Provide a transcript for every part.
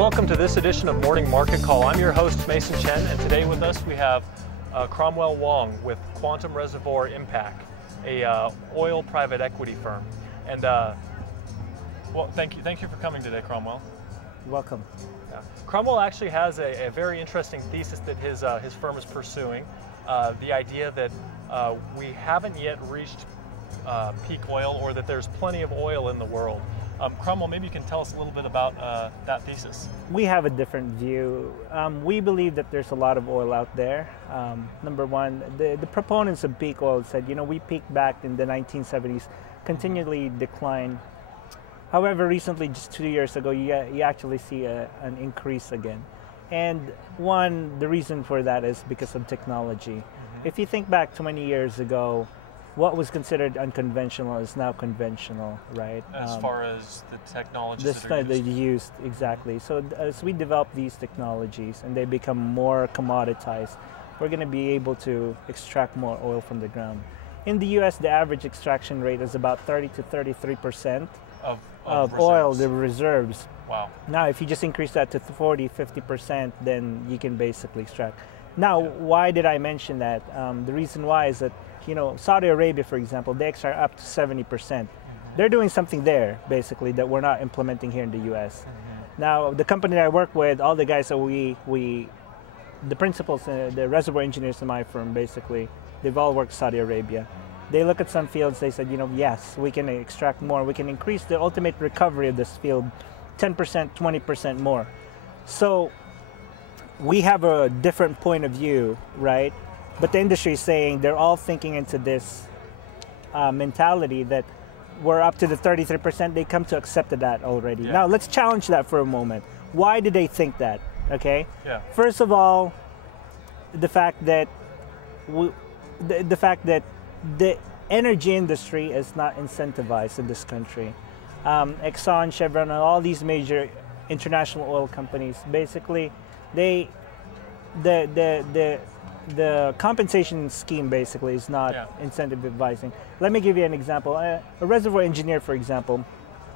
welcome to this edition of Morning Market Call. I'm your host, Mason Chen, and today with us we have Cromwell Wong with Quantum Reservoir Impact, a oil private equity firm. And well, thank you for coming today, Cromwell. You're welcome. Yeah. Cromwell actually has a very interesting thesis that his firm is pursuing. The idea that we haven't yet reached peak oil, or that there's plenty of oil in the world. Cromwell, maybe you can tell us a little bit about that thesis. We have a different view. We believe that there's a lot of oil out there. Number one, the proponents of peak oil said, you know, we peaked back in the 1970s, continually declined. However, recently, just 2 years ago, you actually see an increase again. And the reason for that is because of technology. Mm-hmm. If you think back 20 years ago, what was considered unconventional is now conventional, right? As far as the technologies that are used. Exactly. So as we develop these technologies and they become more commoditized, we're going to be able to extract more oil from the ground. In the US, the average extraction rate is about 30 to 33% of oil, the reserves. Wow. Now, if you just increase that to 40, 50%, then you can basically extract. Now, why did I mention that? The reason why is that, you know, Saudi Arabia, for example, they extract up to 70%. Mm-hmm. They're doing something there, basically, that we're not implementing here in the US. Mm-hmm. Now, the company that I work with, all the guys that the principals, the reservoir engineers in my firm, basically, they've all worked Saudi Arabia. They look at some fields, they said, you know, yes, we can extract more. We can increase the ultimate recovery of this field 10%, 20% more. So we have a different point of view, right? But the industry is saying they're all thinking into this mentality that we're up to the 33%. They come to accept that already. Yeah. Now, let's challenge that for a moment. Why do they think that? Okay? Yeah. First of all, the fact that the energy industry is not incentivized in this country. Exxon, Chevron, and all these major international oil companies, basically, the compensation scheme basically is not incentivizing. Let me give you an example. A reservoir engineer, for example,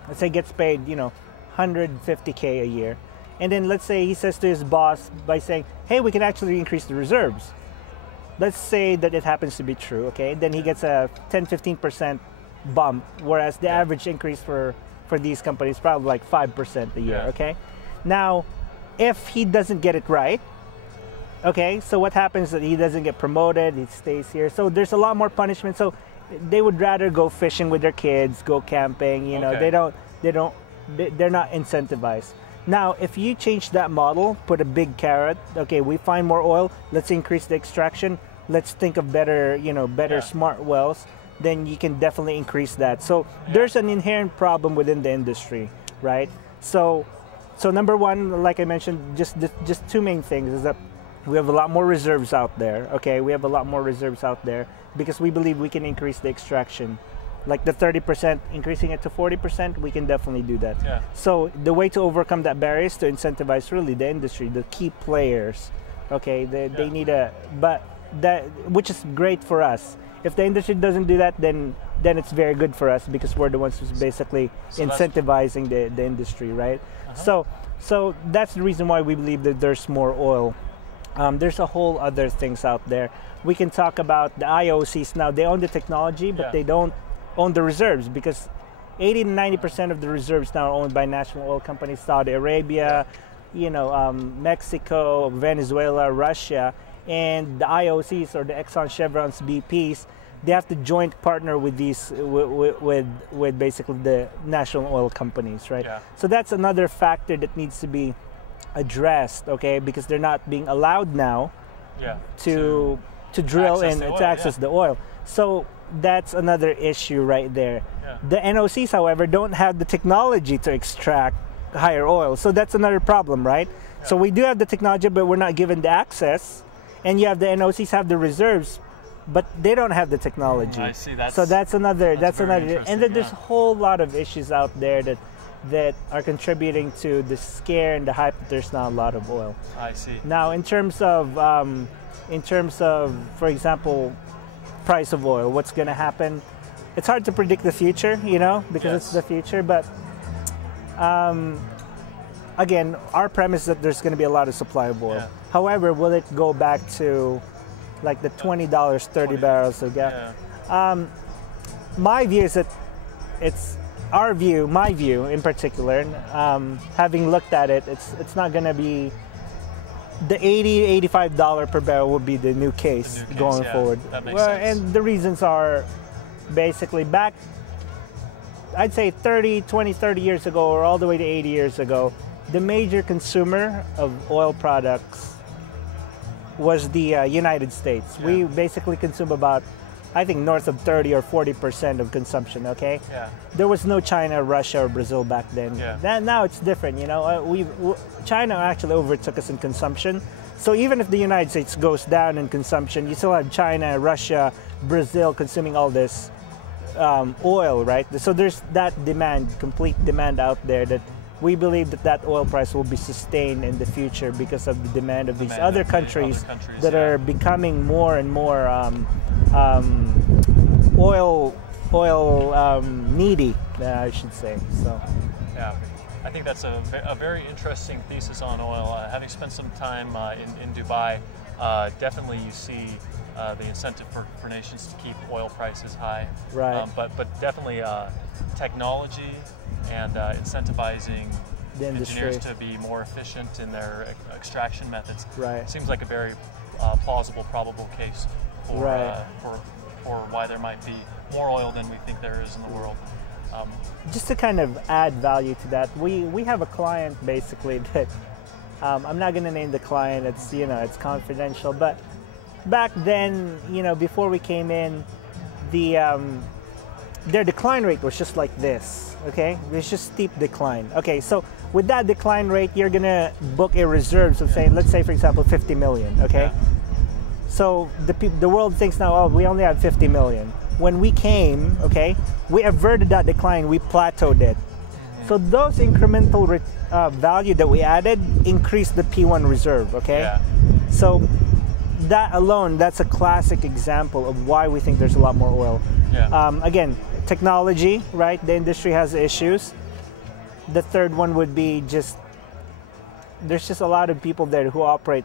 let's say gets paid, you know, $150K a year. And then let's say he says to his boss by saying, hey, we can actually increase the reserves. Let's say that it happens to be true, okay? Then he gets a 10-15% bump, whereas the average increase for these companies is probably like 5% a year, okay? Now, if he doesn't get it right, okay, so what happens is that he doesn't get promoted, he stays here. So there's a lot more punishment. So they would rather go fishing with their kids, go camping, you know, they're not incentivized. Now, if you change that model, put a big carrot, okay, we find more oil, let's increase the extraction, let's think of better, you know, smart wells, then you can definitely increase that. So there's an inherent problem within the industry, right? So number one, like I mentioned, just two main things is that we have a lot more reserves out there, okay? We have a lot more reserves out there because we believe we can increase the extraction. Like the 30%, increasing it to 40%, we can definitely do that. Yeah. So the way to overcome that barrier is to incentivize really the industry, the key players, okay? They need which is great for us. If the industry doesn't do that, then it's very good for us because we're the ones who's basically incentivizing the industry, right? Uh-huh. So that's the reason why we believe that there's more oil. There's a whole other things out there. We can talk about the IOCs now. They own the technology, but they don't own the reserves because 80 to 90% of the reserves now are owned by national oil companies, Saudi Arabia, you know, Mexico, Venezuela, Russia, and the IOCs or the Exxon, Chevrons, BPs. They have to joint partner with these with basically the national oil companies, right? Yeah. So that's another factor that needs to be addressed, okay? Because they're not being allowed now to drill and to access the oil. So that's another issue right there. Yeah. The NOCs, however, don't have the technology to extract higher oil. So that's another problem, right? Yeah. So we do have the technology, but we're not given the access. And you have the NOCs have the reserves, but they don't have the technology. I see. That's another. And then there's a whole lot of issues out there that are contributing to the scare and the hype that there's not a lot of oil. I see. Now, in terms of, for example, price of oil, what's going to happen? It's hard to predict the future, you know, because it's the future. But again, our premise is that there's going to be a lot of supply of oil. Yeah. However, will it go back to like the $20, 30 barrels of gas? Yeah. My view is that it's our view, my view in particular, having looked at it, it's not going to be the $80, $85 per barrel would be the new case, going forward. That makes sense. And the reasons are basically back, I'd say 30 years ago, or all the way to 80 years ago, the major consumer of oil products was the United States. Yeah. We basically consume about, I think, north of 30 or 40% of consumption, okay? Yeah. There was no China, Russia, or Brazil back then. Yeah. Now it's different, you know. China actually overtook us in consumption. So even if the United States goes down in consumption, you still have China, Russia, Brazil consuming all this oil, right? So there's that demand, complete demand out there, that we believe that oil price will be sustained in the future because of the demand of these other countries that are becoming more and more oil needy, I should say. So, yeah, I think that's a very interesting thesis on oil. Having spent some time in Dubai, definitely you see the incentive for nations to keep oil prices high. Right. But definitely technology and incentivizing the engineers to be more efficient in their extraction methods. Right. Seems like a very plausible, probable case for why there might be more oil than we think there is in the world. Just to kind of add value to that, we have a client basically that I'm not going to name the client. It's it's confidential. But back then, before we came in, their decline rate was just like this. Okay, it's just steep decline. Okay, so with that decline rate, you're going to book a reserves of let's say for example 50 million. Okay, so the world thinks now, oh, we only have 50 million. When we came, okay, we averted that decline. We plateaued it. So those incremental value that we added increased the P1 reserve, okay? Yeah. So that alone, that's a classic example of why we think there's a lot more oil. Yeah. Again, technology, right? The industry has issues. The third one would be there's just a lot of people there who operate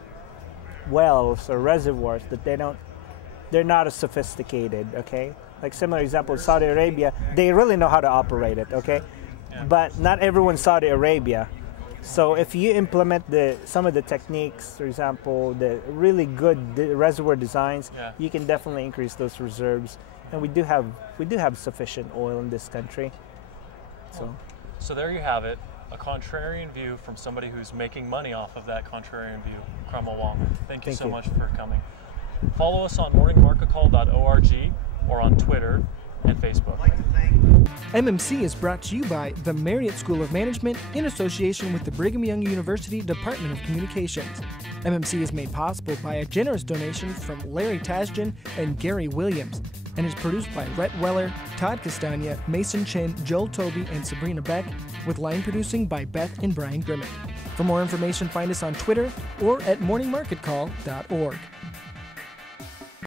wells or reservoirs that they're not as sophisticated, okay? Like similar example, Saudi Arabia, they really know how to operate it, okay? Yeah. But not everyone's Saudi Arabia. So if you implement some of the techniques, for example, the really good reservoir designs, you can definitely increase those reserves. And we do have sufficient oil in this country. So there you have it, a contrarian view from somebody who's making money off of that contrarian view, Cromwell Wong. Thank you so much for coming. Follow us on morningmarketcall.org or on Twitter and Facebook. MMC is brought to you by the Marriott School of Management in association with the Brigham Young University Department of Communications. MMC is made possible by a generous donation from Larry Tasjan and Gary Williams, and is produced by Rhett Weller, Todd Castagna, Mason Chin, Joel Toby, and Sabrina Beck, with line producing by Beth and Brian Grimmett. For more information, find us on Twitter or at morningmarketcall.org.